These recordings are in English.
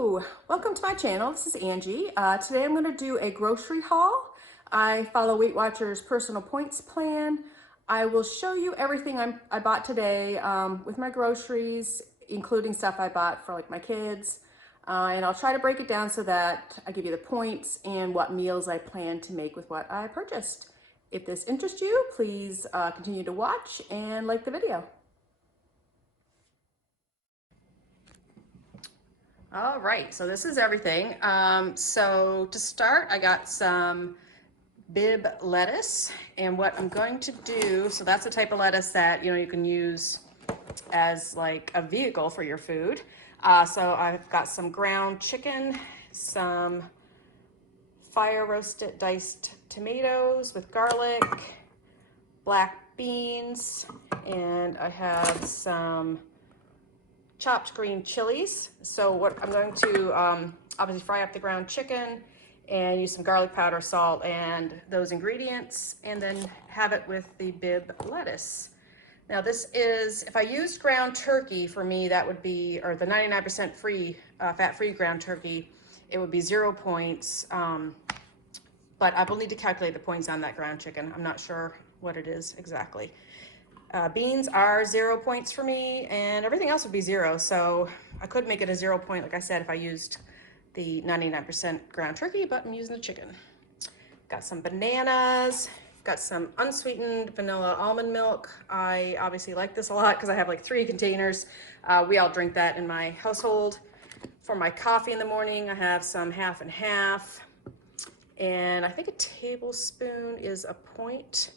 Hello, welcome to my channel. This is Angie. Today I'm going to do a grocery haul. I follow Weight Watchers personal points plan. I will show you everything I bought today with my groceries, including stuff I bought for like my kids. And I'll try to break it down so that I give you the points and what meals I plan to make with what I purchased. If this interests you, please continue to watch and like the video. All right, so this is everything. So to start, I got some Bibb lettuce, and what I'm going to do, so that's the type of lettuce that you can use as like a vehicle for your food. So I've got some ground chicken, some fire roasted diced tomatoes with garlic, black beans, and I have some chopped green chilies. So what I'm going to obviously fry up the ground chicken and use some garlic powder, salt, and those ingredients, and then have it with the Bibb lettuce. Now this is, if I used ground turkey, for me that would be, or the 99% free, fat-free ground turkey, it would be 0 points. But I will need to calculate the points on that ground chicken. I'm not sure what it is exactly. Beans are 0 points for me, and everything else would be 0. So I could make it a 0 point, like I said, if I used the 99% ground turkey, but I'm using the chicken. Got some bananas, got some unsweetened vanilla almond milk. I obviously like this a lot because I have like 3 containers. We all drink that in my household. For my coffee in the morning, I have some half and half. And I think a tablespoon is a point.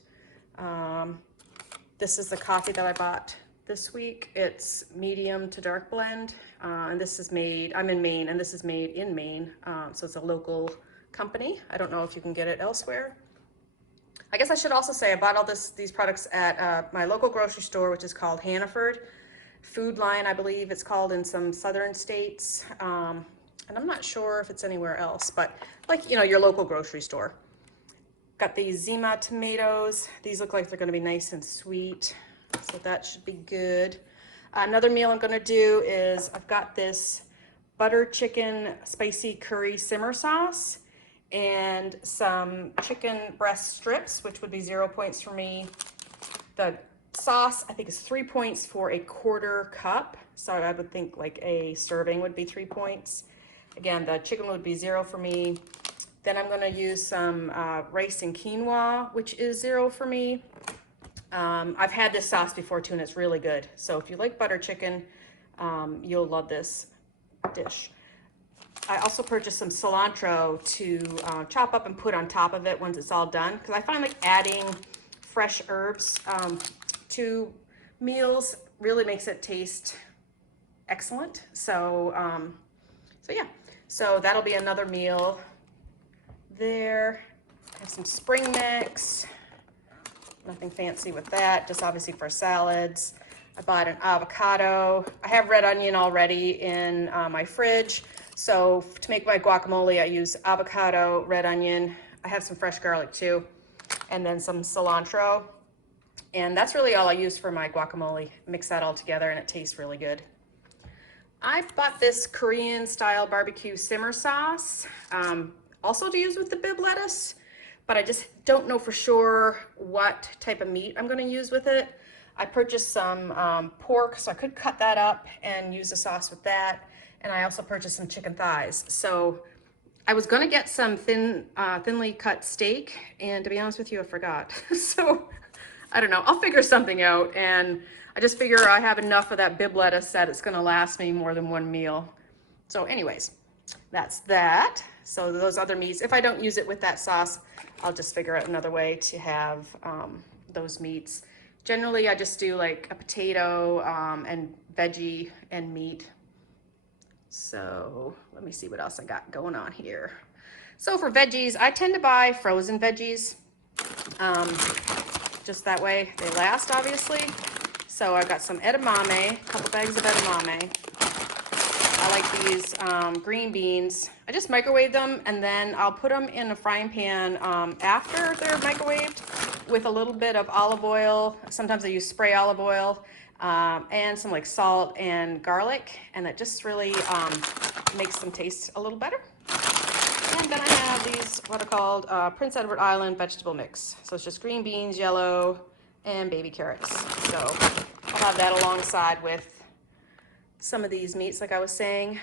This is the coffee that I bought this week. It's medium to dark blend, and this is made, I'm in Maine, and this is made in Maine, so it's a local company. I don't know if you can get it elsewhere. I guess I should also say I bought all these products at my local grocery store, which is called Hannaford Food Line, I believe it's called in some southern states, and I'm not sure if it's anywhere else, but like, your local grocery store. Got these Zima tomatoes. These look like they're gonna be nice and sweet, so that should be good. Another meal I'm gonna do is I've got this butter chicken spicy curry simmer sauce and some chicken breast strips, which would be 0 points for me. The sauce, I think, is 3 points for a quarter cup. So I would think like a serving would be 3 points. Again, the chicken would be 0 for me. Then I'm gonna use some rice and quinoa, which is 0 for me. I've had this sauce before too, and it's really good. So if you like butter chicken, you'll love this dish. I also purchased some cilantro to chop up and put on top of it once it's all done, because I find like adding fresh herbs to meals really makes it taste excellent. So, yeah, so that'll be another meal there. I have some spring mix, nothing fancy with that, just obviously for salads. I bought an avocado. I have red onion already in my fridge, so to make my guacamole I use avocado, red onion. I have some fresh garlic too, and then some cilantro, and that's really all I use for my guacamole. Mix that all together and it tastes really good. I bought this Korean style barbecue simmer sauce, also to use with the Bibb lettuce, but I just don't know for sure what type of meat I'm gonna use with it. I purchased some pork, so I could cut that up and use the sauce with that. And I also purchased some chicken thighs. So I was gonna get some thinly cut steak, and to be honest with you, I forgot. So I don't know, I'll figure something out, and I just figure I have enough of that Bibb lettuce that it's gonna last me more than one meal. So anyways, that's that. So those other meats, if I don't use it with that sauce, I'll just figure out another way to have those meats. Generally, I just do like a potato and veggie and meat. So let me see what else I got going on here. So for veggies, I tend to buy frozen veggies. Just that way they last, obviously. So I got some edamame, a couple bags of edamame. I like these green beans. I just microwave them, and then I'll put them in a frying pan after they're microwaved with a little bit of olive oil. Sometimes I use spray olive oil and some like salt and garlic, and that just really makes them taste a little better. And then I have these, what are called Prince Edward Island vegetable mix. So it's just green beans, yellow, and baby carrots. So I'll have that alongside with some of these meats, like I was saying.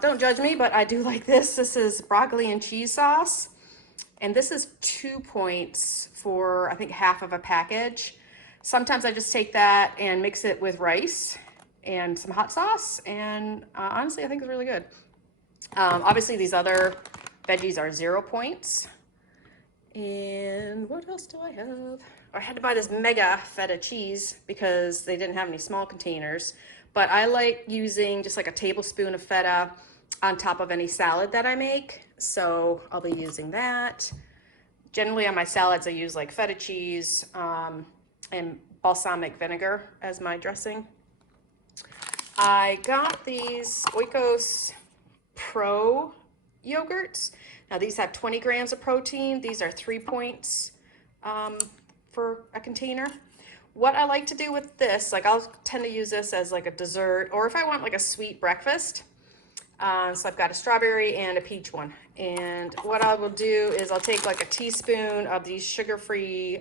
Don't judge me, but I do like this. This is broccoli and cheese sauce. And this is 2 points for, I think, half of a package. Sometimes I just take that and mix it with rice and some hot sauce. And honestly, I think it's really good. Obviously, these other veggies are 0 points. And what else do I have? I had to buy this mega feta cheese because they didn't have any small containers. But I like using just like a tablespoon of feta on top of any salad that I make. So I'll be using that. Generally on my salads, I use like feta cheese and balsamic vinegar as my dressing. I got these Oikos Pro yogurts. Now these have 20 grams of protein. These are 3 points for a container. What I like to do with this, like I'll tend to use this as like a dessert, or if I want like a sweet breakfast. So I've got a strawberry and a peach one. And what I will do is I'll take like a teaspoon of these sugar-free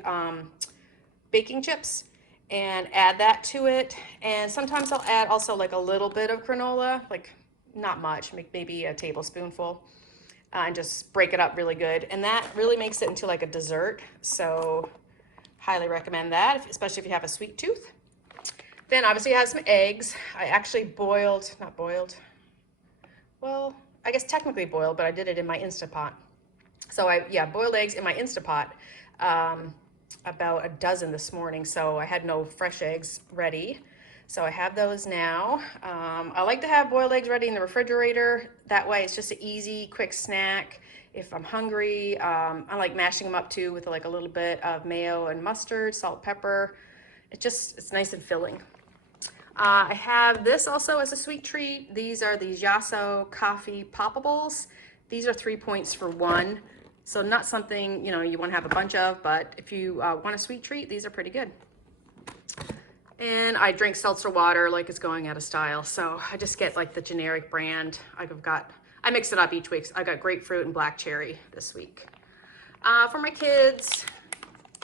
baking chips and add that to it. And sometimes I'll add also like a little bit of granola, like not much, maybe a tablespoonful, and just break it up really good. And that really makes it into like a dessert. So highly recommend that, especially if you have a sweet tooth. Then obviously I have some eggs. I actually boiled, not boiled, well, I guess technically boiled, but I did it in my Instapot. So boiled eggs in my Instapot, about a dozen this morning. So I had no fresh eggs ready. So I have those now. I like to have boiled eggs ready in the refrigerator. That way it's just an easy, quick snack. If I'm hungry, I like mashing them up too with like a little bit of mayo and mustard, salt, pepper. It's nice and filling. I have this also as a sweet treat. These are these Yasso coffee poppables. These are 3 points for one. So not something, you want to have a bunch of, but if you want a sweet treat, these are pretty good. And I drink seltzer water like it's going out of style. So I just get like the generic brand. I mix it up each week. So I got grapefruit and black cherry this week. For my kids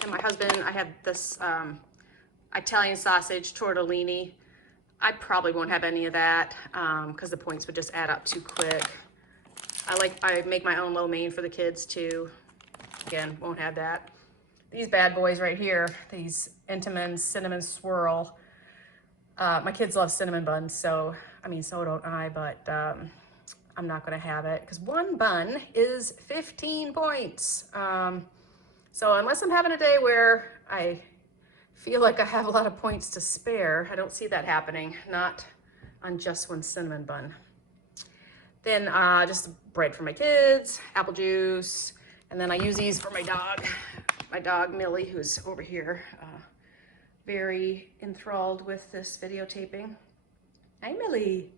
and my husband, I have this Italian sausage tortellini. I probably won't have any of that because the points would just add up too quick. I make my own lo mein for the kids too. Again, won't have that. These bad boys right here, these Entenmann's cinnamon swirl. My kids love cinnamon buns, so don't I, but I'm not gonna have it because one bun is 15 points. So unless I'm having a day where I feel like I have a lot of points to spare, I don't see that happening, not on just one cinnamon bun. Then just bread for my kids, apple juice, and then I use these for my dog Millie, who's over here, very enthralled with this videotaping. Hi Millie.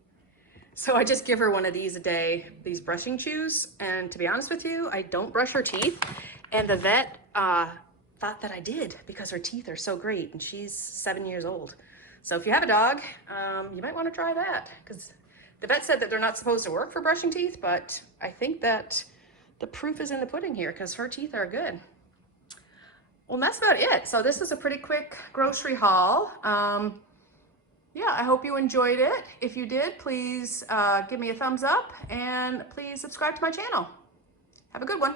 So I just give her one of these a day, these brushing chews, and to be honest with you, I don't brush her teeth, and the vet thought that I did because her teeth are so great, and she's 7 years old. So if you have a dog, you might want to try that, because the vet said that they're not supposed to work for brushing teeth, but I think that the proof is in the pudding here because her teeth are good. Well, that's about it. So this was a pretty quick grocery haul. Yeah, I hope you enjoyed it. If you did, please give me a thumbs up and please subscribe to my channel. Have a good one.